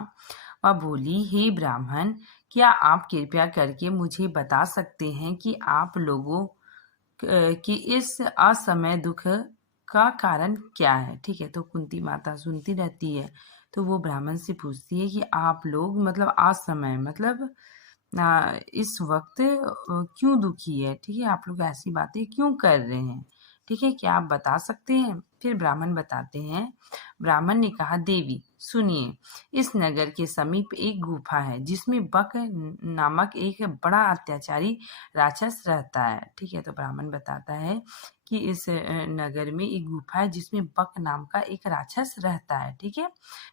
वह बोली, हे ब्राह्मण, क्या आप कृपया करके मुझे बता सकते हैं कि आप लोगों के इस असमय दुख का कारण क्या है। ठीक है, तो कुंती माता सुनती रहती है, तो वो ब्राह्मण से पूछती है कि आप लोग मतलब असमय मतलब इस वक्त क्यों दुखी है। ठीक है, आप लोग ऐसी बातें क्यों कर रहे हैं। ठीक है, क्या आप बता सकते हैं। फिर ब्राह्मण बताते हैं। ब्राह्मण ने कहा, देवी सुनिए, इस नगर के समीप एक गुफा है जिसमें बक नामक एक बड़ा अत्याचारी राक्षस रहता है। ठीक है, तो ब्राह्मण बताता है कि इस नगर में एक गुफा है जिसमें बक नाम का एक राक्षस रहता है। ठीक है,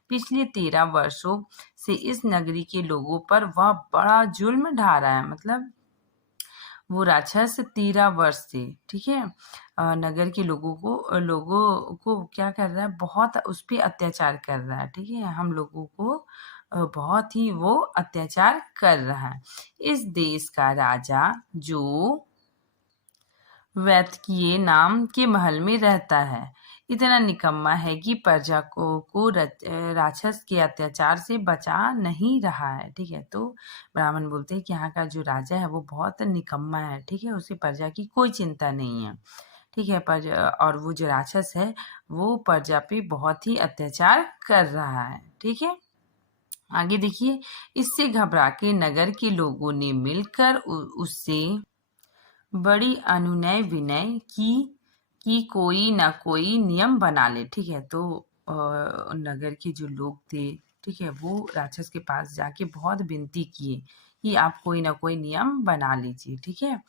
पिछले 13 वर्षों से इस नगरी के लोगों पर वह बड़ा जुल्म ढा रहा है। मतलब वो राक्षस 13 वर्ष से, ठीक है, नगर के लोगों को क्या कर रहा है, बहुत उस पर अत्याचार कर रहा है। ठीक है, हम लोगों को बहुत ही वो अत्याचार कर रहा है। इस देश का राजा जो वैतकीय नाम के महल में रहता है, इतना निकम्मा है कि प्रजा को राक्षस के अत्याचार से बचा नहीं रहा है। ठीक है, तो ब्राह्मण बोलते हैं कि यहाँ का जो राजा है वो बहुत निकम्मा है। ठीक है, उसे प्रजा की कोई चिंता नहीं है। ठीक है। और वो जो राक्षस है वो प्रजा पे बहुत ही अत्याचार कर रहा है। ठीक है, आगे देखिए। इससे घबरा के नगर के लोगों ने मिलकर उससे बड़ी अनुनय विनय की कि कोई ना कोई नियम बना ले। ठीक है, तो नगर के जो लोग थे, ठीक है, वो राक्षस के पास जाके बहुत विनती किए कि आप कोई ना कोई नियम बना लीजिए। ठीक है,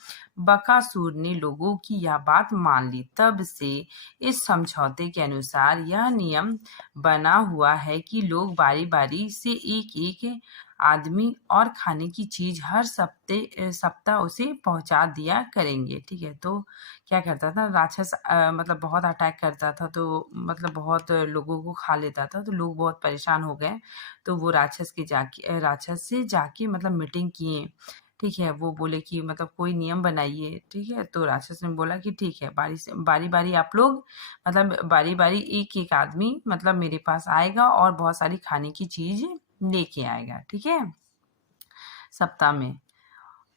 बकासुर ने लोगों की यह बात मान ली। तब से इस समझौते के अनुसार यह नियम बना हुआ है कि लोग बारी बारी से एक एक आदमी और खाने की चीज हर सप्ताह उसे पहुंचा दिया करेंगे। ठीक है, तो क्या करता था राक्षस, मतलब बहुत अटैक करता था, तो मतलब बहुत लोगों को खा लेता था, तो लोग बहुत परेशान हो गए। तो वो राक्षस से जाके मतलब मीटिंग किए। ठीक है, वो बोले कि मतलब कोई नियम बनाइए। ठीक है, तो राक्षस ने बोला कि ठीक है, बारी बारी आप लोग मतलब बारी बारी एक एक आदमी मतलब मेरे पास आएगा और बहुत सारी खाने की चीज लेके आएगा। ठीक है, सप्ताह में।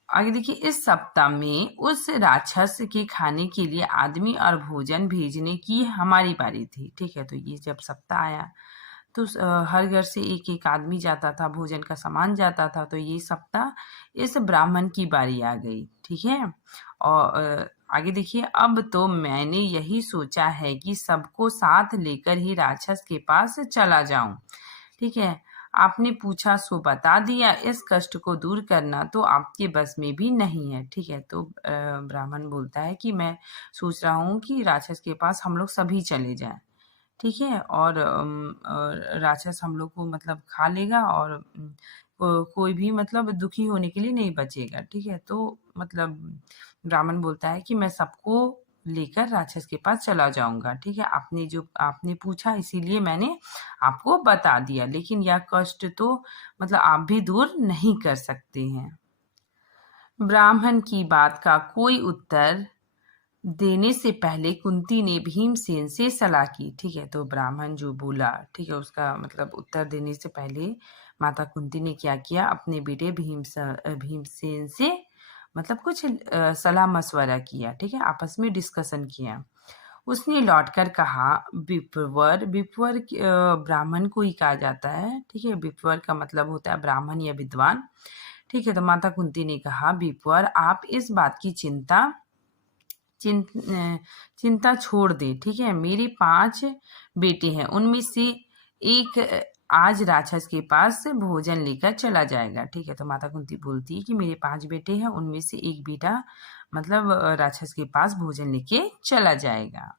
आगे देखिए, इस सप्ताह में उस राक्षस के खाने के लिए आदमी और भोजन भेजने की हमारी बारी थी। ठीक है, तो ये जब सप्ताह आया तो हर घर से एक एक आदमी जाता था, भोजन का सामान जाता था। तो ये सप्ताह इस ब्राह्मण की बारी आ गई। ठीक है, और आगे देखिए। अब तो मैंने यही सोचा है कि सबको साथ लेकर ही राक्षस के पास चला जाऊं। ठीक है, आपने पूछा सो बता दिया। इस कष्ट को दूर करना तो आपके बस में भी नहीं है। ठीक है, तो ब्राह्मण बोलता है कि मैं सोच रहा हूँ कि राक्षस के पास हम लोग सभी चले जाएं। ठीक है, और राक्षस हम लोग को मतलब खा लेगा और कोई भी मतलब दुखी होने के लिए नहीं बचेगा। ठीक है, तो मतलब ब्राह्मण बोलता है कि मैं सबको लेकर राक्षस के पास चला जाऊंगा। ठीक है, आपने पूछा इसीलिए मैंने आपको बता दिया, लेकिन यह कष्ट तो मतलब आप भी दूर नहीं कर सकते हैं। ब्राह्मण की बात का कोई उत्तर देने से पहले कुंती ने भीमसेन से सलाह की। ठीक है, तो ब्राह्मण जो बोला, ठीक है, उसका मतलब उत्तर देने से पहले माता कुंती ने क्या किया, अपने बेटे भीमसेन से मतलब कुछ सलाह मशवरा किया। ठीक है, आपस में डिस्कशन किया। उसने लौटकर कहा, विप्रवर विप्रवर ब्राह्मण को ही कहा जाता है। ठीक है, विप्रवर का मतलब होता है ब्राह्मण या विद्वान। ठीक है, तो माता कुंती ने कहा, विप्रवर आप इस बात की चिंता छोड़ दे। ठीक है, मेरे 5 बेटे हैं, उनमें से एक आज राक्षस के पास भोजन लेकर चला जाएगा। ठीक है, तो माता कुंती बोलती है कि मेरे 5 बेटे हैं, उनमें से एक बेटा मतलब राक्षस के पास भोजन लेके चला जाएगा।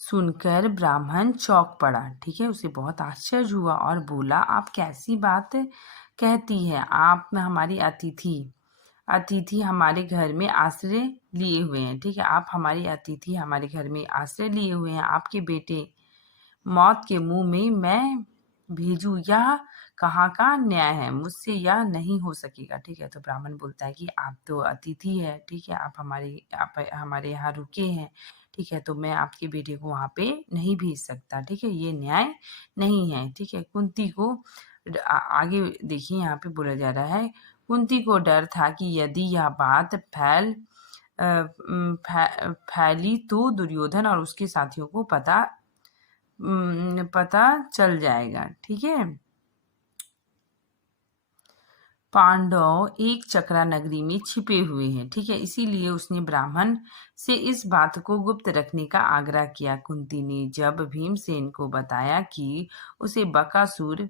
सुनकर ब्राह्मण चौंक पड़ा। ठीक है, उसे बहुत आश्चर्य हुआ और बोला, आप कैसी बात कहती है? आप हमारी अतिथि हमारे घर में आश्रय लिए हुए हैं। ठीक है, आप हमारी अतिथि हमारे घर में आश्रय लिए हुए हैं, आपके बेटे मौत के मुंह में मैं भेजूं, यह कहाँ का न्याय है? मुझसे यह नहीं हो सकेगा। ठीक है, तो ब्राह्मण बोलता है कि आप तो अतिथि है। ठीक है, आप हमारे यहाँ रुके हैं। ठीक है, तो मैं आपके बेटे को वहां पे नहीं भेज सकता। ठीक है, ये न्याय नहीं है। ठीक है, कुंती को आगे देखिए, यहाँ पे बोला जा रहा है, कुंती को डर था कि यदि यह बात फैली तो दुर्योधन और उसके साथियों को पता चल जाएगा। ठीक है, पांडव एक चक्रा नगरी में छिपे हुए हैं। ठीक है, इसीलिए उसने ब्राह्मण से इस बात को गुप्त रखने का आग्रह किया। कुंती ने जब भीमसेन को बताया कि उसे बकासुर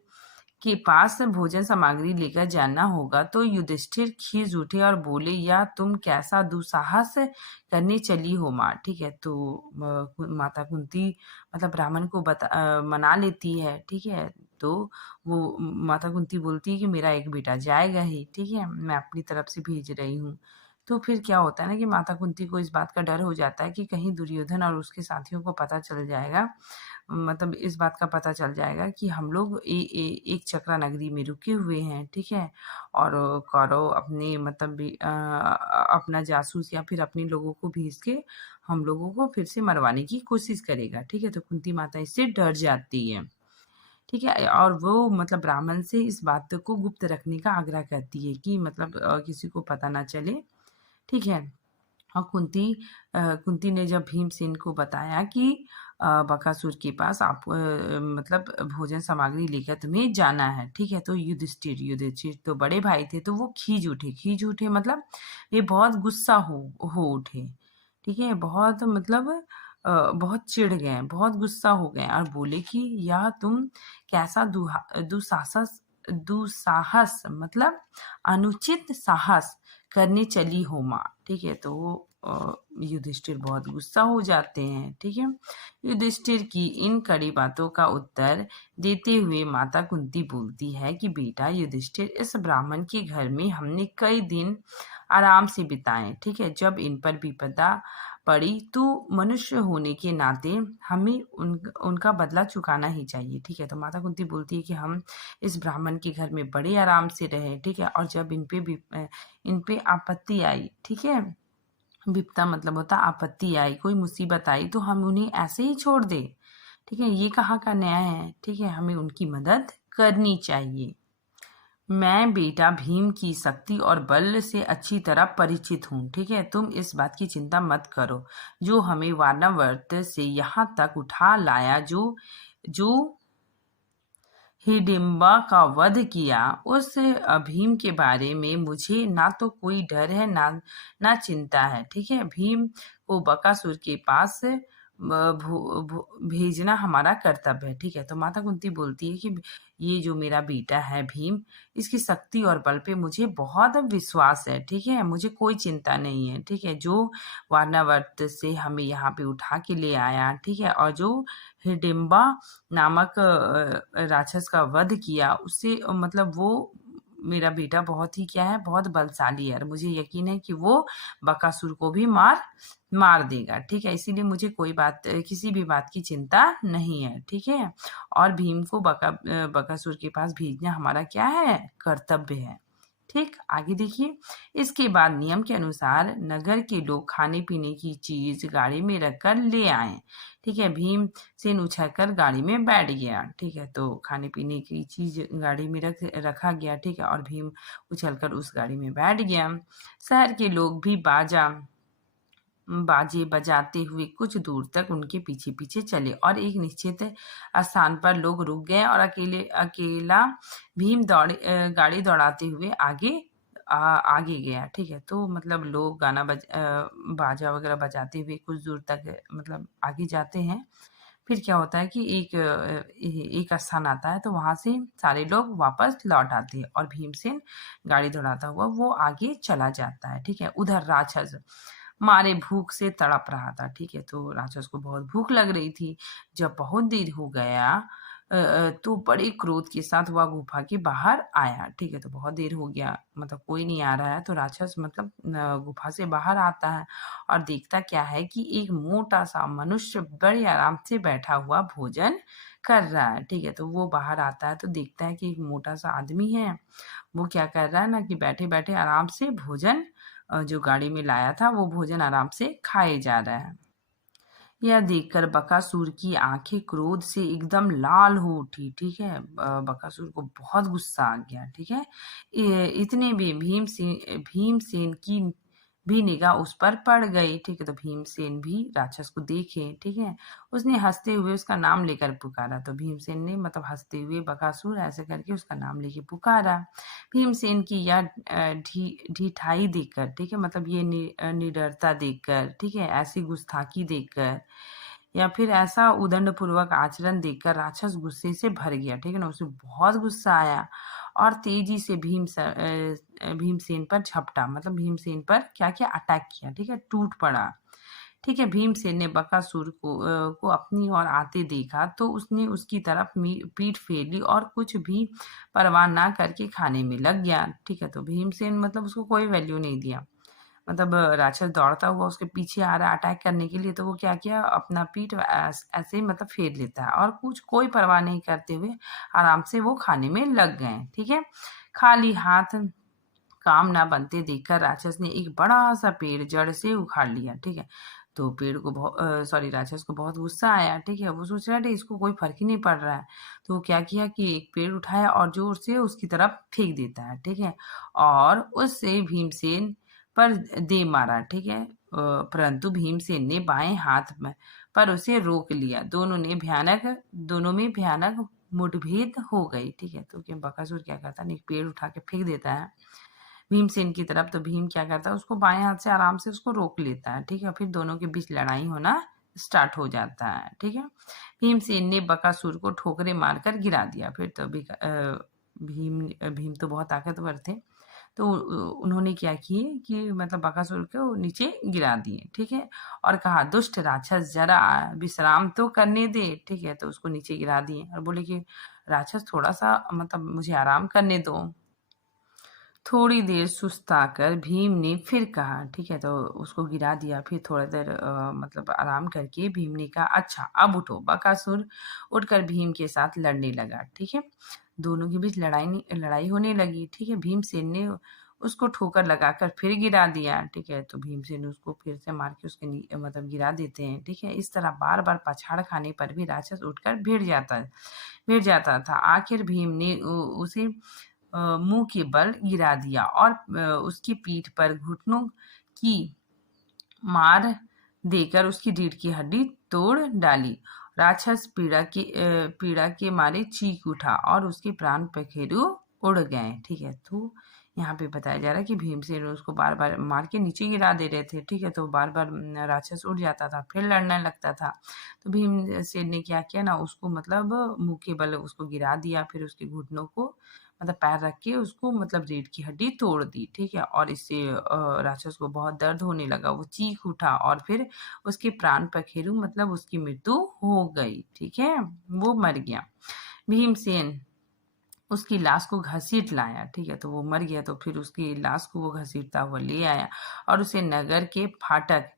के पास भोजन सामग्री लेकर जाना होगा, तो युधिष्ठिर खीज उठे और बोले, या तुम कैसा दुस्साहस करने चली हो माँ? ठीक है, तो माता कुंती मतलब ब्राह्मण को मना लेती है। ठीक है, तो वो माता कुंती बोलती है कि मेरा एक बेटा जाएगा ही। ठीक है, मैं अपनी तरफ से भेज रही हूँ। तो फिर क्या होता है ना कि माता कुंती को इस बात का डर हो जाता है कि कहीं दुर्योधन और उसके साथियों को पता चल जाएगा, मतलब इस बात का पता चल जाएगा कि हम लोग एक चक्रा नगरी में रुके हुए हैं। ठीक है, और कौरव अपने मतलब अपना जासूस या फिर अपने लोगों को भेज के हम लोगों को फिर से मरवाने की कोशिश करेगा। ठीक है, तो कुंती माता इससे डर जाती है। ठीक है, और वो मतलब ब्राह्मण से इस बात को गुप्त रखने का आग्रह करती है कि मतलब किसी को पता ना चले। ठीक है, और कुंती ने जब भीमसेन को बताया कि बकासुर के पास आप मतलब भोजन सामग्री लेकर तुम्हें जाना है, ठीक है। तो युधिष्ठिर तो बड़े भाई थे, तो वो खींच उठे मतलब ये बहुत गुस्सा हो उठे, ठीक है। बहुत मतलब बहुत चिढ़ गए, बहुत गुस्सा हो गए और बोले कि यह तुम कैसा दुसाहस मतलब अनुचित साहस करने चली हो माँ, ठीक है। तो युधिष्ठिर बहुत गुस्सा हो जाते हैं, ठीक है। युधिष्ठिर की इन कड़ी बातों का उत्तर देते हुए माता कुंती बोलती है कि बेटा युधिष्ठिर, इस ब्राह्मण के घर में हमने कई दिन आराम से बिताए, ठीक है। जब इन पर विपदा पड़ी तो मनुष्य होने के नाते हमें उनका बदला चुकाना ही चाहिए, ठीक है। तो माता कुंती बोलती है कि हम इस ब्राह्मण के घर में बड़े आराम से रहे, ठीक है। और जब इन पे आपत्ति आई, ठीक है, विपदा मतलब होता आपत्ति आई, कोई मुसीबत आई तो हम उन्हें ऐसे ही छोड़ दे, ठीक है। ये कहाँ का न्याय है, ठीक है। हमें उनकी मदद करनी चाहिए। मैं बेटा भीम की शक्ति और बल से अच्छी तरह परिचित हूँ, ठीक है। तुम इस बात की चिंता मत करो। जो हमें वानरवर्त से यहाँ तक उठा लाया, जो जो हिडिंबा का वध किया, उस भीम के बारे में मुझे ना तो कोई डर है ना चिंता है, ठीक है। भीम को बकासुर के पास भेजना हमारा कर्तव्य है, ठीक है। तो माता कुंती बोलती है कि ये जो मेरा बेटा है भीम, इसकी शक्ति और बल पे मुझे बहुत विश्वास है, ठीक है। मुझे कोई चिंता नहीं है, ठीक है। जो वारणावत से हमें यहाँ पे उठा के ले आया, ठीक है, और जो हिडिंबा नामक राक्षस का वध किया, उससे मतलब वो मेरा बेटा बहुत ही क्या है, बहुत बलशाली है और मुझे यकीन है कि वो बकासुर को भी मार देगा, ठीक है। इसीलिए मुझे किसी भी बात की चिंता नहीं है, ठीक है। और भीम को बकासुर के पास भेजना हमारा क्या है, कर्तव्य है, ठीक। आगे देखिए, इसके बाद नियम के अनुसार नगर के लोग खाने पीने की चीज गाड़ी में रखकर ले आए, ठीक है। भीम सेन उछलकर गाड़ी में बैठ गया, ठीक है। तो खाने पीने की चीज गाड़ी में रखा गया, ठीक है, और भीम उछलकर उस गाड़ी में बैठ गया। शहर के लोग भी बाजे बजाते हुए कुछ दूर तक उनके पीछे पीछे चले और एक निश्चित स्थान पर लोग रुक गए और अकेला भीम गाड़ी दौड़ाते हुए आगे गया, ठीक है। तो मतलब लोग बाजा वगैरह बजाते हुए कुछ दूर तक मतलब आगे जाते हैं। फिर क्या होता है कि एक स्थान आता है, तो वहां से सारे लोग वापस लौट आते हैं और भीमसेन गाड़ी दौड़ाता हुआ वो आगे चला जाता है, ठीक है। उधर राक्षस मारे भूख से तड़प रहा था, ठीक है। तो राक्षस को बहुत भूख लग रही थी। जब बहुत देर हो गया तो बड़े क्रोध के साथ वह गुफा के बाहर आया, ठीक है। तो बहुत देर हो गया, मतलब कोई नहीं आ रहा है, तो राक्षस मतलब गुफा से बाहर आता है और देखता क्या है कि एक मोटा सा मनुष्य बड़े आराम से बैठा हुआ भोजन कर रहा है, ठीक है। तो वो बाहर आता है तो देखता है कि एक मोटा सा आदमी है, वो क्या कर रहा है ना कि बैठे बैठे आराम से भोजन जो गाड़ी में लाया था वो भोजन आराम से खाए जा रहा है। यह देखकर बकासुर की आंखें क्रोध से एकदम लाल हो उठी, ठीक है। बकासुर को बहुत गुस्सा आ गया, ठीक है। इतने में भीमसेन की भी निगाह उस पर पड़ गई, ठीक है। तो भीमसेन भी राक्षस को देखे, ठीक है। उसने हंसते हुए उसका नाम लेकर पुकारा, तो भीमसेन ने मतलब हंसते हुए बकासुर ऐसे करके उसका नाम लेके पुकारा। भीमसेन की यह ढिठाई देखकर, ठीक है, मतलब ये निडरता देखकर, ठीक है, ऐसी गुस्ताखी देखकर या फिर ऐसा उदंड पूर्वक आचरण देखकर राक्षस गुस्से से भर गया, ठीक है ना। उसे बहुत गुस्सा आया और तेजी से भीमसेन पर झपटा, मतलब भीमसेन पर क्या क्या अटैक किया, ठीक है, टूट पड़ा, ठीक है। भीमसेन ने बकासुर को अपनी ओर आते देखा तो उसने उसकी तरफ पीठ फेर ली और कुछ भी परवाह ना करके खाने में लग गया, ठीक है। तो भीमसेन मतलब उसको कोई वैल्यू नहीं दिया, मतलब राक्षस दौड़ता हुआ उसके पीछे आ रहा है अटैक करने के लिए, तो वो क्या किया, अपना पीठ ऐसे ही मतलब फेर लेता है और कोई परवाह नहीं करते हुए आराम से वो खाने में लग गए, ठीक है। खाली हाथ काम ना बनते देखकर राक्षस ने एक बड़ा सा पेड़ जड़ से उखाड़ लिया, ठीक है। तो पेड़ को राक्षस को बहुत गुस्सा आया, ठीक है। वो सोच रहा है इसको कोई फर्क ही नहीं पड़ रहा है, तो वो क्या किया कि एक पेड़ उठाया और जोर से उसकी तरफ फेंक देता है, ठीक है। और उससे भीमसेन पर दे मारा, ठीक है। परंतु भीमसेन ने बाएं हाथ में पर उसे रोक लिया। दोनों में भयानक मुठभेड़ हो गई। ठीक है, तो क्या बकासुर क्या करता है, एक पेड़ उठा के फेंक देता है भीमसेन की तरफ। तो भीम क्या करता है, उसको बाएं हाथ से आराम से उसको रोक लेता है। ठीक है, फिर दोनों के बीच लड़ाई होना स्टार्ट हो जाता है। ठीक है, भीमसेन ने बकासुर को ठोकरे मारकर गिरा दिया। फिर तो भीम तो बहुत ताकतवर थे, तो उन्होंने क्या किए कि मतलब बकासुर को नीचे गिरा दिए। ठीक है, और कहा, दुष्ट राक्षस जरा विश्राम तो करने दे। ठीक है, तो उसको नीचे गिरा दिए और बोले कि राक्षस थोड़ा सा मतलब मुझे आराम करने दो। थोड़ी देर सुस्ताकर भीम ने फिर कहा। ठीक है, तो उसको गिरा दिया। फिर थोड़ा देर मतलब आराम करके भीम ने कहा, अच्छा अब उठो। बकासुर उठकर भीम के साथ लड़ने लगा। ठीक है, दोनों के बीच लड़ाई होने लगी। ठीक है, भीमसेन ने उसको ठोकर लगाकर फिर गिरा दिया। ठीक है, तो भीमसेन उसको फिर से मार के उसके मतलब गिरा देते हैं। ठीक है, इस तरह बार बार पछाड़ खाने पर भी राक्षस उठकर भिड़ जाता था। आखिर भीम ने उसे मुंह के बल गिरा दिया और उसकी पीठ पर घुटनों की मार देकर उसकी रीढ़ की हड्डी तोड़ डाली। राक्षस पीड़ा के मारे चीख उठा और उसके प्राण पखेरु उड़ गए। ठीक है, तो यहाँ पे बताया जा रहा है कि भीमसेन उसको बार बार मार के नीचे गिरा दे रहे थे। ठीक है, तो बार बार राक्षस उड़ जाता था, फिर लड़ने लगता था। तो भीमसेन ने क्या किया ना, उसको मतलब मुंह के बल उसको गिरा दिया। फिर उसके घुटनों को मतलब पैर रख के उसको मतलब रीढ़ की हड्डी तोड़ दी। ठीक है, और इससे राक्षस को बहुत दर्द होने लगा। वो चीख उठा और फिर उसके प्राण पखेरु मतलब उसकी मृत्यु हो गई। ठीक है, वो मर गया। भीमसेन उसकी लाश को घसीट लाया। ठीक है, तो वो मर गया, तो फिर उसकी लाश को वो घसीटता हुआ ले आया और उसे नगर के फाटक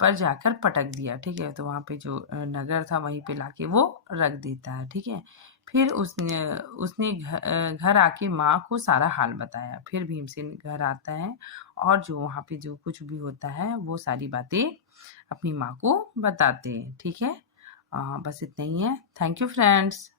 पर जाकर पटक दिया। ठीक है, तो वहाँ पे जो नगर था वहीं पे लाके वो रख देता है। ठीक है, फिर उसने उसने घर आके माँ को सारा हाल बताया। फिर भीमसेन घर आता है और जो वहाँ पे जो कुछ भी होता है वो सारी बातें अपनी माँ को बताते हैं। ठीक है, बस इतना ही है। Thank you friends.